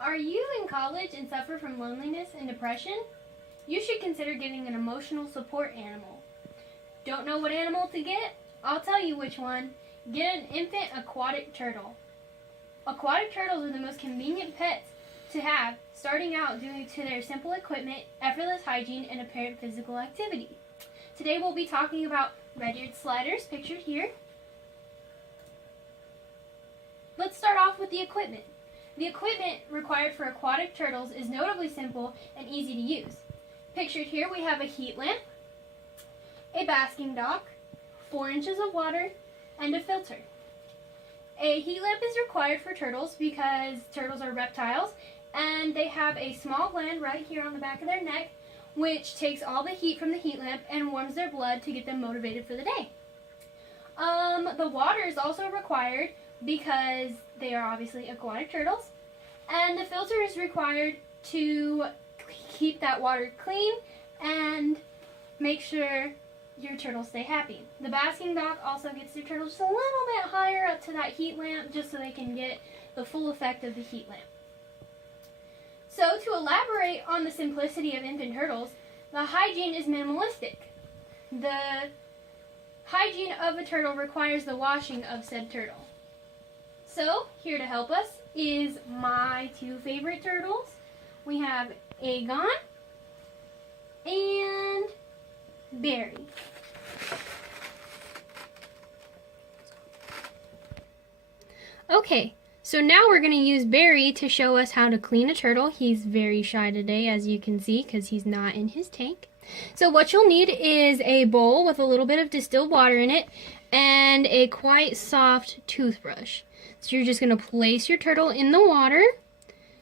Are you in college and suffer from loneliness and depression? You should consider getting an emotional support animal. Don't know what animal to get? I'll tell you which one. Get an infant aquatic turtle. Aquatic turtles are the most convenient pets to have, starting out due to their simple equipment, effortless hygiene, and apparent physical activity. Today we'll be talking about red-eared sliders, pictured here. Let's start off with the equipment. The equipment required for aquatic turtles is notably simple and easy to use. Pictured here we have a heat lamp, a basking dock, 4 inches of water, and a filter. A heat lamp is required for turtles because turtles are reptiles and they have a small gland right here on the back of their neck which takes all the heat from the heat lamp and warms their blood to get them motivated for the day. The water is also required because they are obviously aquatic turtles, and the filter is required to keep that water clean and make sure your turtles stay happy. The basking dock also gets your turtles just a little bit higher up to that heat lamp just so they can get the full effect of the heat lamp. So to elaborate on the simplicity of infant turtles, the hygiene is minimalistic. The hygiene of a turtle requires the washing of said turtle. So here to help us is my 2 favorite turtles. We have Aegon and Barry. Okay, so now we're going to use Barry to show us how to clean a turtle. He's very shy today, as you can see, because he's not in his tank. So what you'll need is a bowl with a little bit of distilled water in it and a quite soft toothbrush. So you're just going to place your turtle in the water.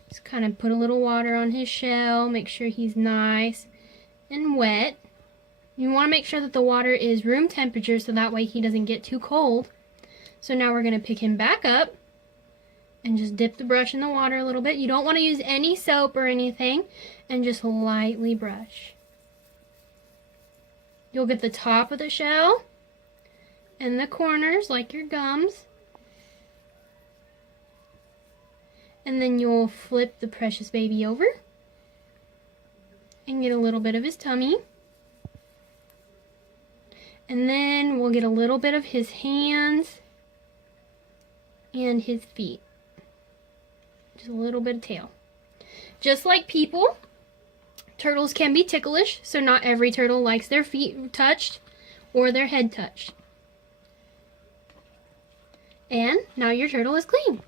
Just kind of put a little water on his shell, make sure he's nice and wet. You want to make sure that the water is room temperature so that way he doesn't get too cold. So now we're going to pick him back up and just dip the brush in the water a little bit. You don't want to use any soap or anything, and just lightly brush. You'll get the top of the shell and the corners like your gums. And then you'll flip the precious baby over and get a little bit of his tummy. And then we'll get a little bit of his hands and his feet. Just a little bit of tail. Just like people, turtles can be ticklish, so not every turtle likes their feet touched or their head touched. And now your turtle is clean.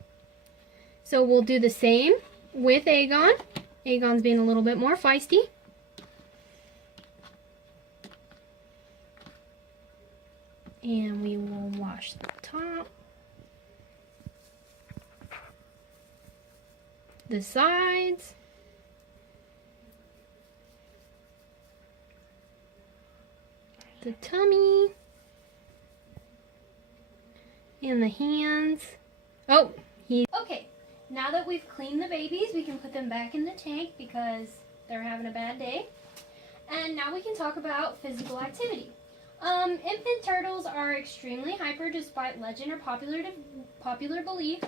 So we'll do the same with Aegon. Aegon's being a little bit more feisty. And we will wash the top, the sides, the tummy, and the hands. Oh, okay. Now that we've cleaned the babies, we can put them back in the tank because they're having a bad day. And now we can talk about physical activity. Infant turtles are extremely hyper despite legend or popular belief.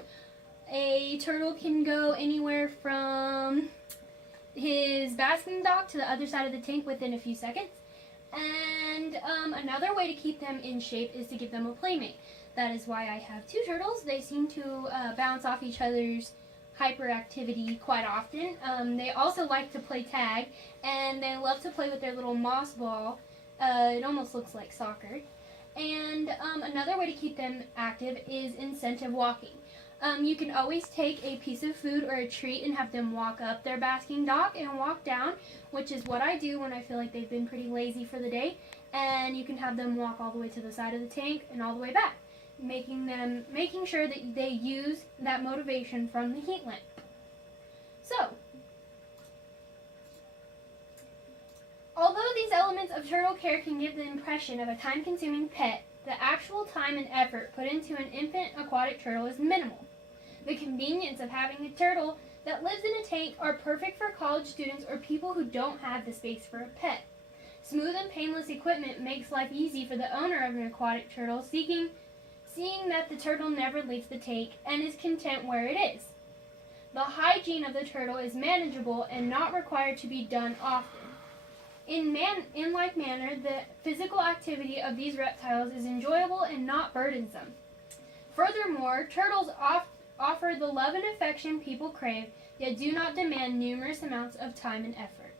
A turtle can go anywhere from his basking dock to the other side of the tank within a few seconds. And another way to keep them in shape is to give them a playmate. That is why I have 2 turtles. They seem to bounce off each other's hyperactivity quite often. They also like to play tag, and they love to play with their little moss ball. It almost looks like soccer. And another way to keep them active is incentive walking. You can always take a piece of food or a treat and have them walk up their basking dock and walk down, which is what I do when I feel like they've been pretty lazy for the day. And you can have them walk all the way to the side of the tank and all the way back, making sure that they use that motivation from the heat lamp. So, although these elements of turtle care can give the impression of a time-consuming pet, the actual time and effort put into an infant aquatic turtle is minimal. The convenience of having a turtle that lives in a tank are perfect for college students or people who don't have the space for a pet. Smooth and painless equipment makes life easy for the owner of an aquatic turtle, seeing that the turtle never leaves the tank and is content where it is. The hygiene of the turtle is manageable and not required to be done often. In like manner, the physical activity of these reptiles is enjoyable and not burdensome. Furthermore, turtles offer the love and affection people crave, yet do not demand numerous amounts of time and effort.